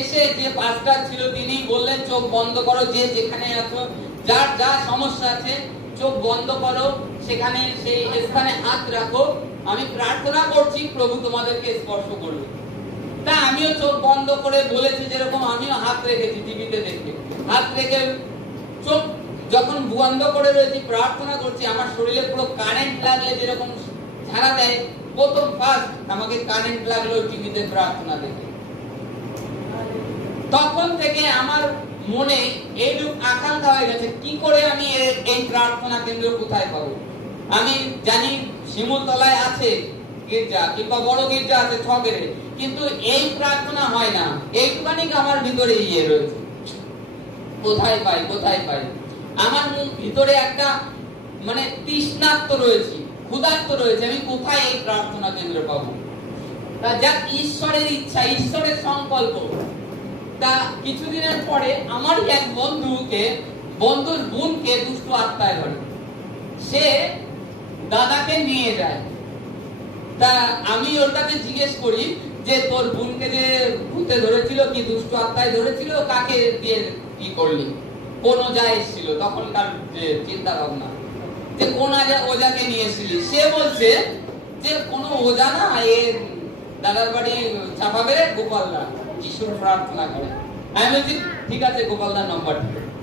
এসে যে পাস্টার ছিল তিনি বললেন চোখ বন্ধ করো, যে যেখানে আছো, যার যা সমস্যা আছে চোখ বন্ধ করো, সেখানে সেই স্থানে হাত রাখো, আমি প্রার্থনা করছি প্রভু তোমাদেরকে স্পর্শ করবে। তা আমিও চোখ বন্ধ করে বলেছি যেরকম, আমিও হাত রেখেছি টিভিতে দেখে, হাত রেখে চোখ যখন বন্ধ করে রয়েছি প্রার্থনা করছি, আমার শরীরে পুরো কারেন্ট লাগলে যেরকম ঝাড়া দেয়, প্রথম ফার্স্ট আমাকে কারেন্ট লাগলো টিভিতে প্রার্থনা দেখে। তখন থেকে আমার মনে এইরূপ আকাঙ্ক্ষা হয়ে গেছে, কি করে আমি এই প্রার্থনা কেন্দ্র কোথায় পাবো। আমি জানি শিমুলতলায় আছে গির্জা, কিংবা বড় গির্জা আছে ছগেরে, কিন্তু এই প্রার্থনা হয় না। এইটুখানি আমার ভিতরে ইয়ে রয়েছে, কোথায় পাই কোথায় পাই। আমার ভিতরে একটা মানে তৃষ্ণার্ত রয়েছে, ক্ষুধার্ত রয়েছে, আমি কোথায় এই প্রার্থনা কেন্দ্র পাবো। তা যাক ঈশ্বরের ইচ্ছা, ঈশ্বরের সংকল্প। তা কিছুদিনের পরে আমার এক বন্ধুর বোনকে দুষ্ট আত্মায় ধরে, সে দাদাকে নিয়ে যায়। তা আমি ওর কাছে জিজ্ঞেস করি যে তোর বোনকে যে ভূতে ধরেছিল, কি দুষ্ট আত্মায় ধরেছিল, কাকে দিয়ে কি করলি, কোন ওজা এসেছিল, তখনকার যে চিন্তা ভাবনা, যে কোন ওজাকে নিয়েছিলি। সে বলছে যে কোন ওজা না, এ দাদার বাড়ি চাপাবে গোপালদা, যিশুর প্রার্থনা করে। আমি বলছি ঠিক আছে গোপালদার নম্বর,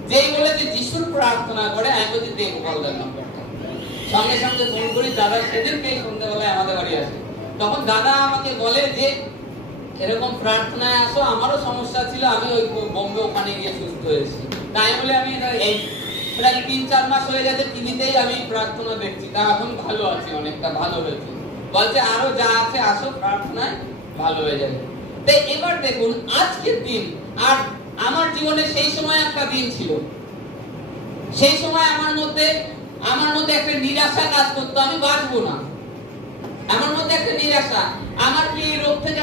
যেই বলেছে যিশুর প্রার্থনা করে, আমি বলছি দে গোপালদার নম্বরটা। সঙ্গে সঙ্গে ফোন করি, দাদা সেদিনকে সন্ধ্যাবেলায় আমাদের বাড়ি আসে। তখন দাদা আমাকে বলে যে এরকম প্রার্থনায় আসো, আমারও সমস্যা ছিল, আমি ওই বোম্বে ওখানে গিয়ে সুস্থ হয়েছি। তাই বলে আমি এই প্রায় ৩-৪ মাস হয়ে গেছে টিভিতেই আমি প্রার্থনা দেখছি, তা এখন ভালো আছি, অনেকটা ভালো হয়েছে। বলছে আরো যা আছে আসো প্রার্থনায়, ভালো হয়ে যাবে। তাই এবার দেখুন আজকের দিন, আর আমার জীবনে সেই সময় একটা দিন ছিল, সেই সময় আমার মধ্যে একটা নিরাশা কাজ করতো, আমি বাঁচবো না। আমার মধ্যে একটা নিরাশা, আমার কি এই রোগ থেকে